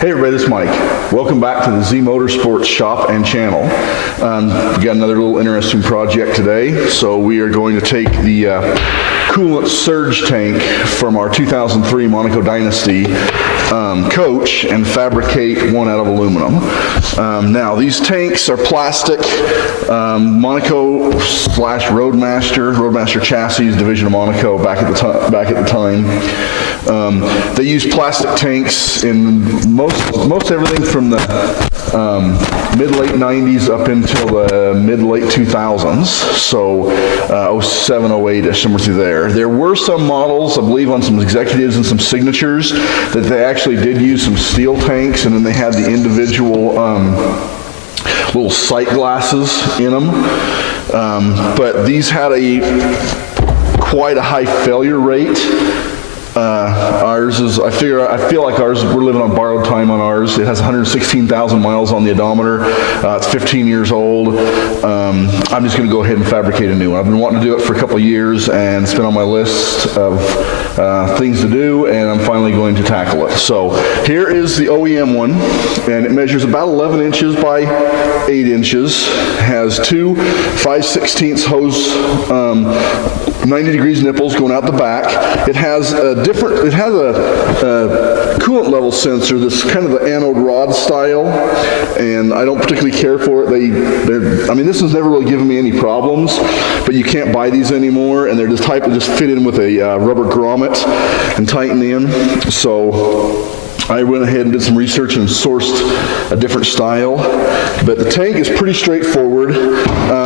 Hey everybody, this is Mike. Welcome back to the Z Motorsports shop and channel. We've got another little interesting project today. So we are going to take the coolant surge tank from our 2003 Monaco Dynasty coach and fabricate one out of aluminum. Now these tanks are plastic, Monaco / Roadmaster chassis, division of Monaco back at the time. They use plastic tanks in most everything from the mid-late 90s up until the mid-late 2000s, so 07, 08-ish, somewhere through there. There were some models, I believe on some executives and some signatures, that they actually did use some steel tanks, and then they had the individual little sight glasses in them. But these had quite a high failure rate. Ours is, I feel like ours, we're living on borrowed time on ours. It has 116,000 miles on the odometer. It's 15 years old. I'm just going to go ahead and fabricate a new one. I've been wanting to do it for a couple of years, and it's been on my list of things to do, and I'm finally going to tackle it. So here is the OEM one, and it measures about 11 inches by 8 inches. Has two 5/16 hose, 90 degrees nipples going out the back. It has a coolant level sensor that's kind of the anode rod style, and I don't particularly care for it. I mean, this has never really given me any problems, but you can't buy these anymore, and they're this type of just fit in with a rubber grommet and tighten in. So I went ahead and did some research and sourced a different style, but the tank is pretty straightforward.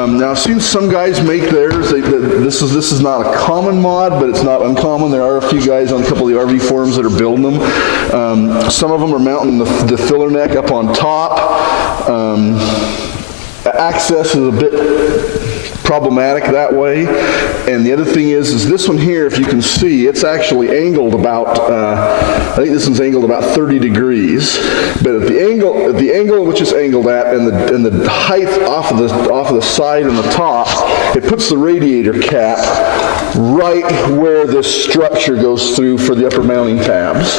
Now I've seen some guys make theirs. This is not a common mod, but it's not uncommon. There are a few guys on a couple of the RV forums that are building them. Some of them are mounting the filler neck up on top. Access is a bit problematic that way. And the other thing is this one here, if you can see, it's actually angled about, I think this one's angled about 30 degrees. But at the angle in which it's angled at, and the height off of the side and the top, it puts the radiator cap right where this structure goes through for the upper mounting tabs.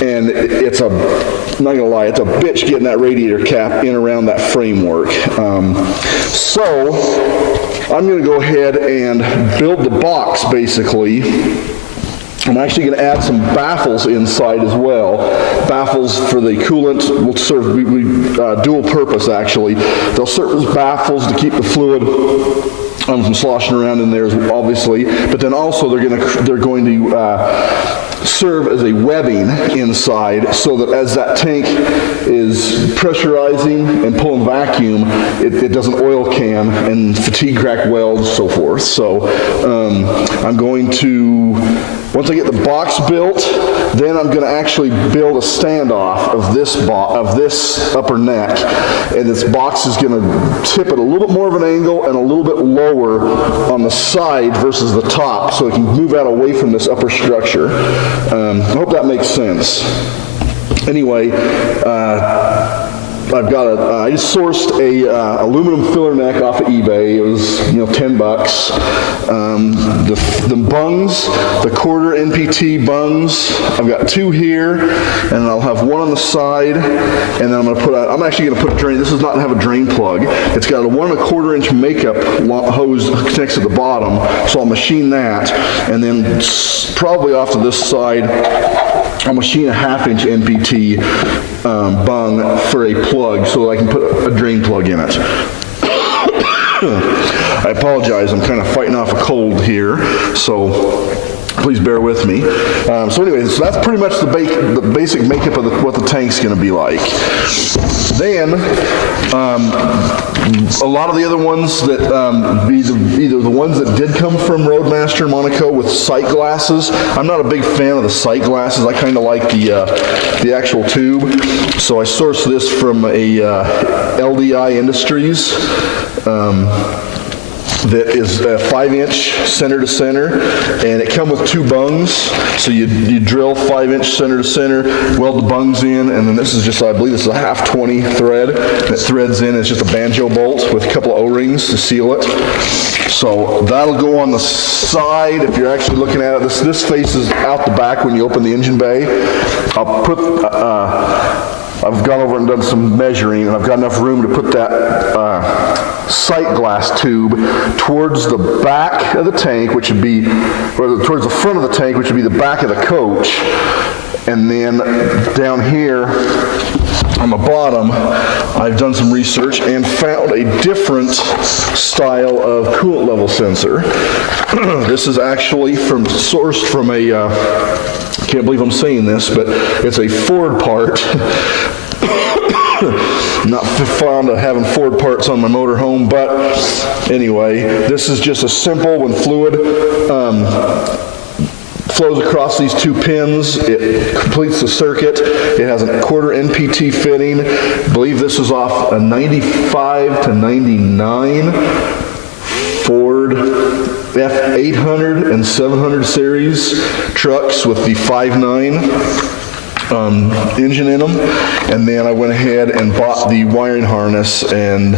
And I'm not gonna lie, it's a bitch getting that radiator cap in around that framework. So I'm going to go ahead and build the box, basically. I'm actually going to add some baffles inside as well. Baffles for the coolant will serve dual purpose, actually. They'll serve as baffles to keep the fluid from sloshing around in there, obviously. But then also they're going to serve as a webbing inside, so that as that tank is pressurizing and pulling vacuum, it doesn't oil can and fatigue crack welds, so forth. So I'm going to, once I get the box built, then I'm going to actually build a standoff of this upper neck, and this box is going to tip at a little bit more of an angle and a little bit lower on the side versus the top, so it can move out away from this upper structure. I hope that makes sense. Anyway, I just sourced a aluminum filler neck off of eBay. It was, $10. The bungs, the quarter NPT bungs, I've got two here, and I'll have one on the side, and then I'm actually going to put a drain. This does not have a drain plug. It's got a 1 1/4 inch makeup hose connects to the bottom, so I'll machine that, and then probably off to this side, I'll machine a 1/2 inch NPT bung for a plug, so that I can put a drain plug in it. I apologize, I'm kind of fighting off a cold here, so please bear with me. So anyway, so that's pretty much the basic makeup of what the tank's going to be like. Then, a lot of the other ones that, either the ones that did come from Roadmaster Monaco with sight glasses, I'm not a big fan of the sight glasses. I kind of like the actual tube. So I sourced this from a LDI Industries. That is a 5-inch center to center, and it comes with two bungs. So you drill 5-inch center to center, weld the bungs in, and then this is just, I believe this is a 1/2-20 thread that threads in. It's just a banjo bolt with a couple of O-rings to seal it. So that'll go on the side. If you're actually looking at it, this faces out the back when you open the engine bay. I'll put I've gone over and done some measuring, and I've got enough room to put that sight glass tube towards the back of the tank, which would be, or towards the front of the tank, which would be the back of the coach. And then down here on the bottom, I've done some research and found a different style of coolant level sensor. This is actually sourced from a, can't believe I'm saying this, but it's a Ford part. Not fond of having Ford parts on my motorhome, but anyway, this is just a simple, when fluid flows across these two pins, it completes the circuit. It has a 1/4 NPT fitting. I believe this is off a 95 to 99 Ford F800 and 700 series trucks with the 5.9 engine in them. And then I went ahead and bought the wiring harness, and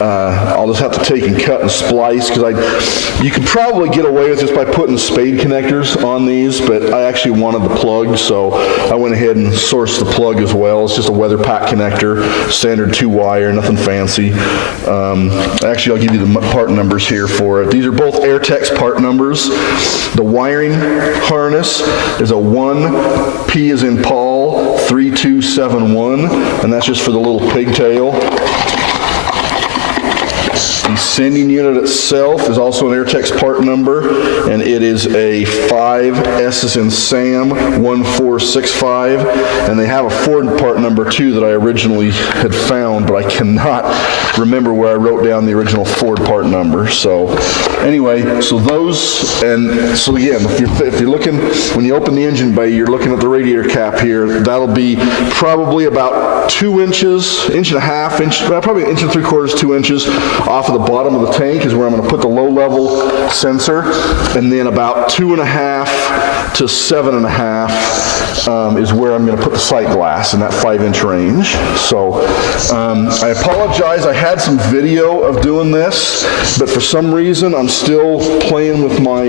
I'll just have to take and cut and splice, because you could probably get away with just by putting spade connectors on these, but I actually wanted the plug, so I went ahead and sourced the plug as well. It's just a weather pack connector, standard 2-wire, nothing fancy. Actually, I'll give you the part numbers here for it. These are both Airtex part numbers. The wiring harness is a 1P as in Paul 3271, and that's just for the little pigtail. The sending unit itself is also an Airtex part number, and it is a 5S as in Sam 1465, and they have a Ford part number too that I originally had found, but I cannot remember where I wrote down the original Ford part number. So anyway, so those, and so again, if you're looking, when you open the engine bay, you're looking at the radiator cap here. That'll be probably about 2 inches, inch and a half, probably 1 3/4 to 2 inches off of the bottom of the tank is where I'm going to put the low level sensor, and then about 2.5 to 7.5 is where I'm going to put the sight glass in that 5-inch range. So I apologize, I had some video of doing this, but for some reason I'm still playing with my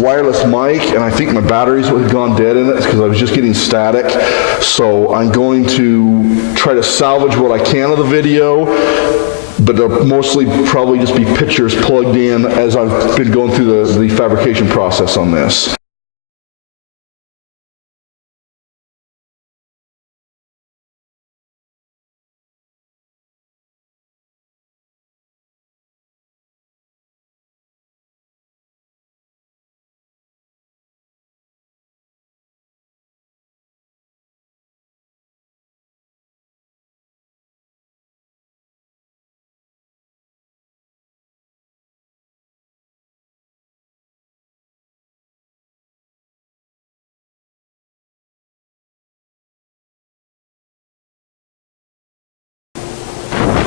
wireless mic, and I think my batteries had gone dead in it because I was just getting static. So I'm going to try to salvage what I can of the video, but they'll mostly probably just be pictures plugged in as I've been going through the fabrication process on this.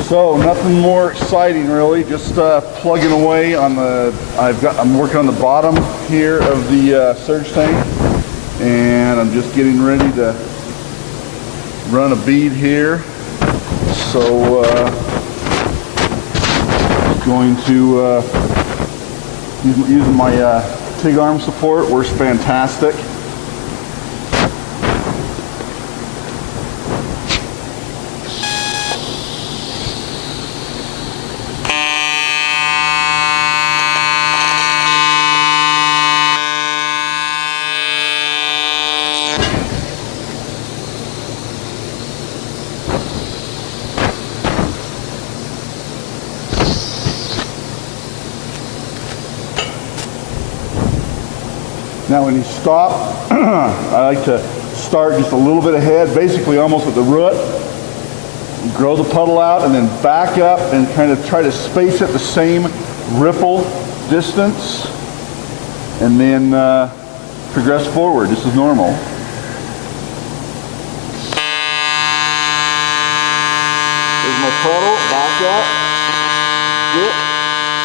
So nothing more exciting really, just plugging away on the, I'm working on the bottom here of the surge tank, and I'm just getting ready to run a bead here. So going to using my TIG arm support, works fantastic. Now when you stop, I like to start just a little bit ahead, basically almost at the root. Grow the puddle out and then back up and kind of try to space it the same ripple distance, and then progress forward just as normal. There's my puddle, back up, dip,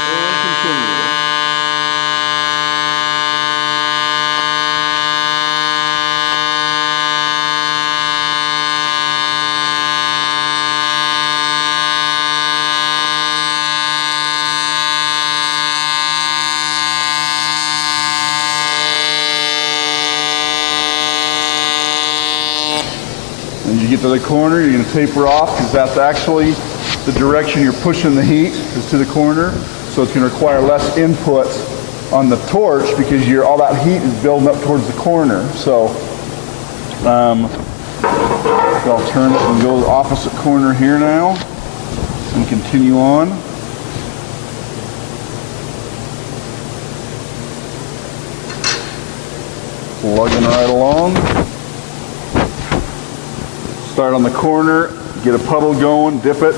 and continue. As you get to the corner, you're going to taper off because that's actually the direction you're pushing the heat is to the corner. So it's going to require less input on the torch because all that heat is building up towards the corner. So I'll turn it and go to the opposite corner here now and continue on. Plugging right along. Start on the corner, get a puddle going, dip it.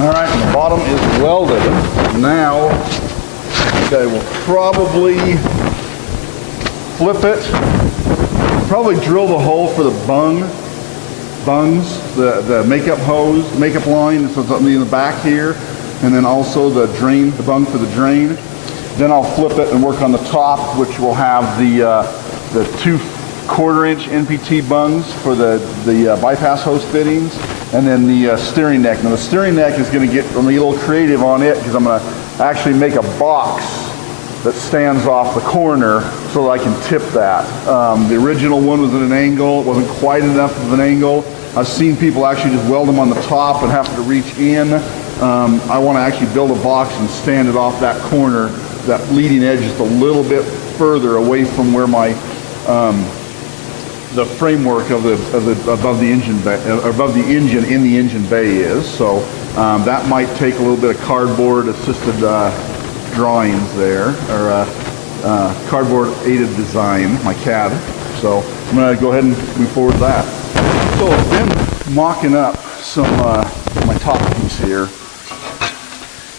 All right, and the bottom is welded. Now, I will probably flip it, probably drill the hole for the bungs, the makeup hose, makeup line, so something in the back here, and then also the drain, the bung for the drain. Then I'll flip it and work on the top, which will have the 2 1/4-inch NPT bungs for the bypass hose fittings, and then the steering neck. Now the steering neck is going to get a little creative on it because I'm going to actually make a box that stands off the corner so that I can tip that. The original one was at an angle. It wasn't quite enough of an angle. I've seen people actually just weld them on the top and have to reach in. I want to actually build a box and stand it off that corner, that leading edge just a little bit further away from where my the framework of above the engine in the engine bay is. So that might take a little bit of cardboard assisted drawings there, or cardboard aided design, my CAD. So I'm going to go ahead and move forward with that. So I've been mocking up some my top piece here,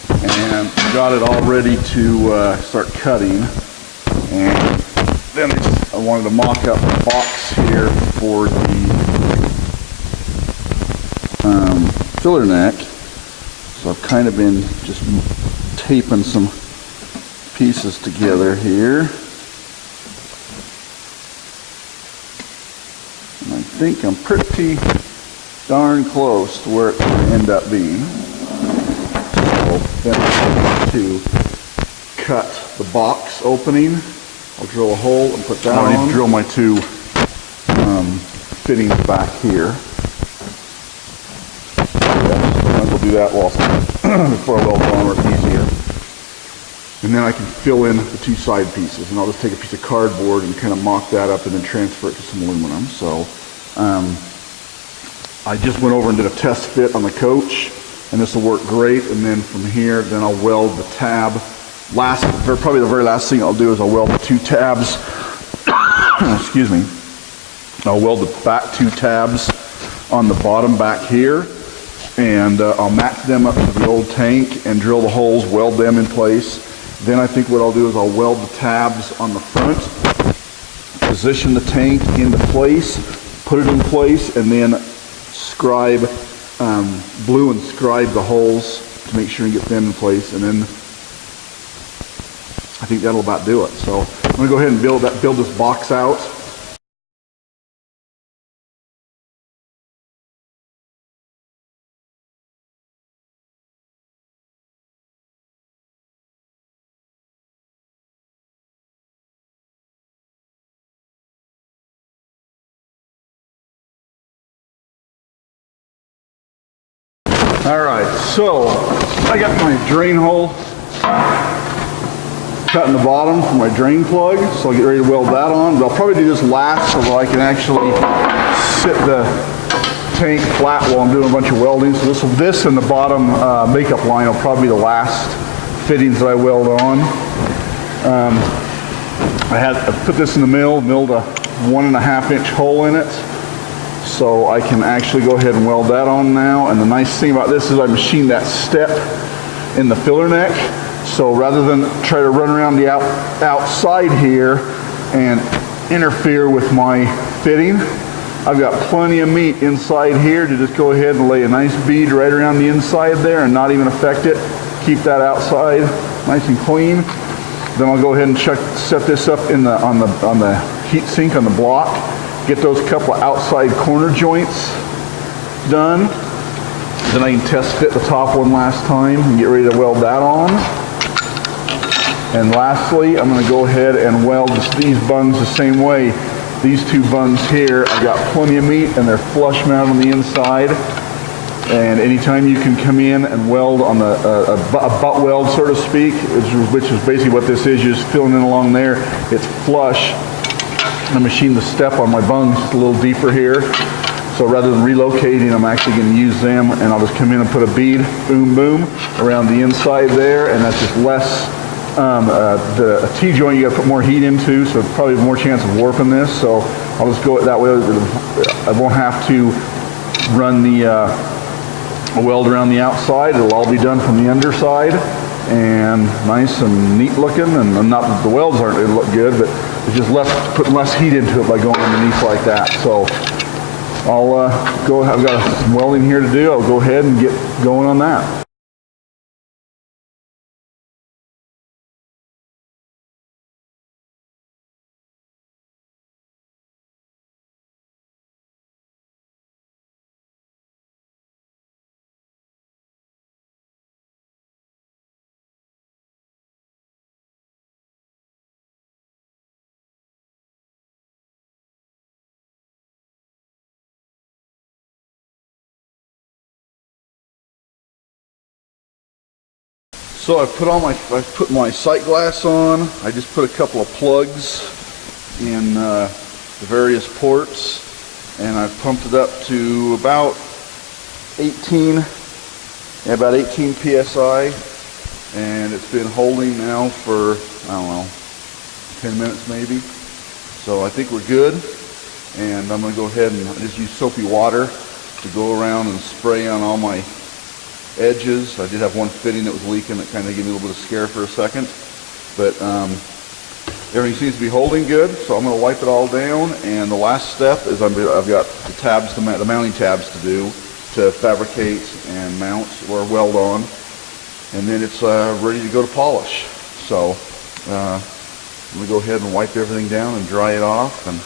and got it all ready to start cutting. And then I wanted to mock up a box here for the filler neck. So I've kind of been just taping some pieces together here. And I think I'm pretty darn close to where it's going to end up being. So then I'm going to cut the box opening. I'll drill a hole and put that on. I need to drill my 2 fittings back here. Yeah, so we'll do that before I weld it on, where it's easier. And then I can fill in the 2 side pieces, and I'll just take a piece of cardboard and kind of mock that up and then transfer it to some aluminum. So I just went over and did a test fit on the coach, and this will work great. And then from here, then I'll weld the tab. Probably the very last thing I'll do is I'll weld the 2 tabs. Excuse me. I'll weld the back 2 tabs on the bottom back here, and I'll match them up to the old tank and drill the holes, weld them in place. Then I think what I'll do is I'll weld the tabs on the front, position the tank into place, put it in place, and then blue and scribe the holes to make sure and get them in place. And then I think that'll about do it. So I'm going to go ahead and build this box out. All right, so I got my drain hole cut in the bottom for my drain plug, so I'll get ready to weld that on. But I'll probably do this last so that I can actually sit the tank flat while I'm doing a bunch of welding. So this and the bottom makeup line will probably be the last fittings that I weld on. I put this in the mill, milled a 1.5-inch hole in it, so I can actually go ahead and weld that on now. And the nice thing about this is I machined that step in the filler neck. So rather than try to run around the outside here and interfere with my fitting, I've got plenty of meat inside here to just go ahead and lay a nice bead right around the inside there and not even affect it. Keep that outside nice and clean. Then I'll go ahead and set this up on the heat sink on the block. Get those couple of outside corner joints done. Then I can test fit the top one last time and get ready to weld that on. And lastly, I'm going to go ahead and weld these bungs the same way. These two bungs here, I've got plenty of meat and they're flush mounted on the inside. And anytime you can come in and weld on a butt weld, so to speak, which is basically what this is, you're just filling in along there, it's flush. I machined the step on my bungs just a little deeper here. So rather than relocating, I'm actually going to use them, and I'll just come in and put a bead, boom, boom, around the inside there, and that's just less, a T-joint you got to put more heat into, so probably more chance of warping this. So I'll just go that way. I won't have to run the weld around the outside. It'll all be done from the underside, and nice and neat looking, and not that the welds aren't, they look good, but it's just putting less heat into it by going underneath like that. So I've got some welding here to do. I'll go ahead and get going on that. So I put my sight glass on. I just put a couple of plugs in the various ports, and I've pumped it up to about 18 psi, and it's been holding now for, I don't know, 10 minutes maybe. So I think we're good, and I'm going to go ahead and just use soapy water to go around and spray on all my edges. I did have one fitting that was leaking that kind of gave me a little bit of scare for a second, but everything seems to be holding good, so I'm going to wipe it all down, and the last step is I've got the tabs, the mounting tabs to do to fabricate and mount or weld on, and then it's ready to go to polish. So I'm going to go ahead and wipe everything down and dry it off and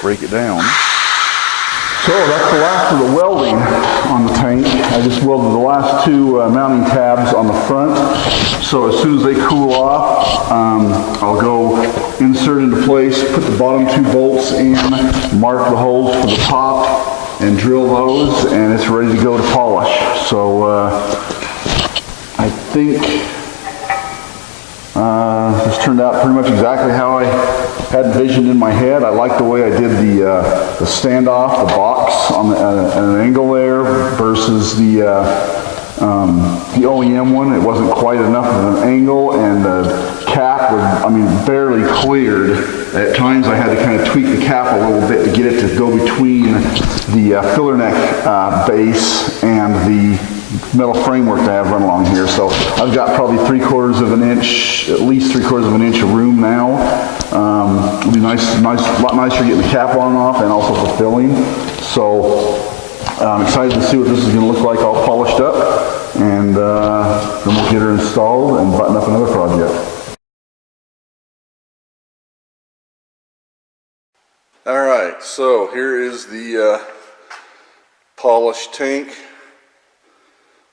break it down. So that's the last of the welding on the tank. I just welded the last two mounting tabs on the front. So as soon as they cool off, I'll go insert into place, put the bottom two bolts in, mark the holes for the top, and drill those, and it's ready to go to polish. So I think this turned out pretty much exactly how I had envisioned in my head. I like the way I did the standoff, the box on at an angle there versus the OEM one. It wasn't quite enough of an angle, and the cap was, barely cleared. At times I had to kind of tweak the cap a little bit to get it to go between the filler neck base and the metal framework that I have run along here. So I've got probably at least 3/4 of an inch of room now. It'll be a lot nicer getting the cap on and off, and also fulfilling. So I'm excited to see what this is going to look like all polished up, and then we'll get her installed and button up another project. Alright, so here is the polished tank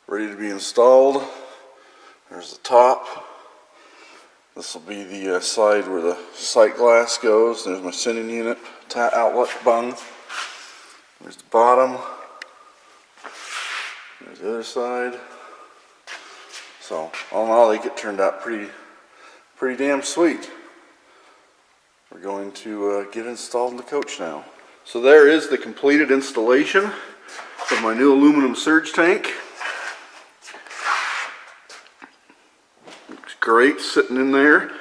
ready to be installed. There's the top. This will be the side where the sight glass goes. There's my sending unit outlet bung. There's the bottom. There's the other side. So all in all, they get turned out pretty damn sweet. We're going to get installed in the coach now. So there is the completed installation of my new aluminum surge tank. Looks great sitting in there.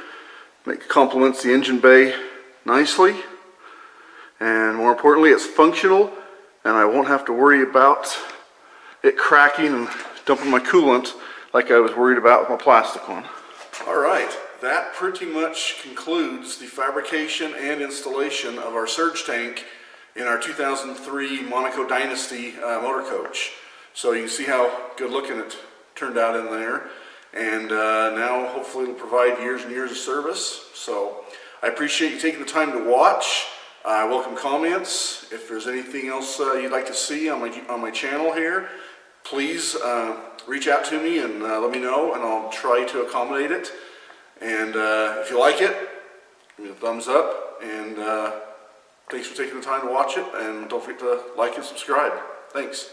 Complements the engine bay nicely. And more importantly, it's functional, and I won't have to worry about it cracking and dumping my coolant like I was worried about with my plastic one. Alright, that pretty much concludes the fabrication and installation of our surge tank in our 2003 Monaco Dynasty motor coach. So you can see how good looking it turned out in there, and now hopefully it'll provide years and years of service. So I appreciate you taking the time to watch. I welcome comments. If there's anything else you'd like to see on my channel here, please reach out to me and let me know, and I'll try to accommodate it. And if you like it, give me a thumbs up, and thanks for taking the time to watch it, and don't forget to like and subscribe. Thanks.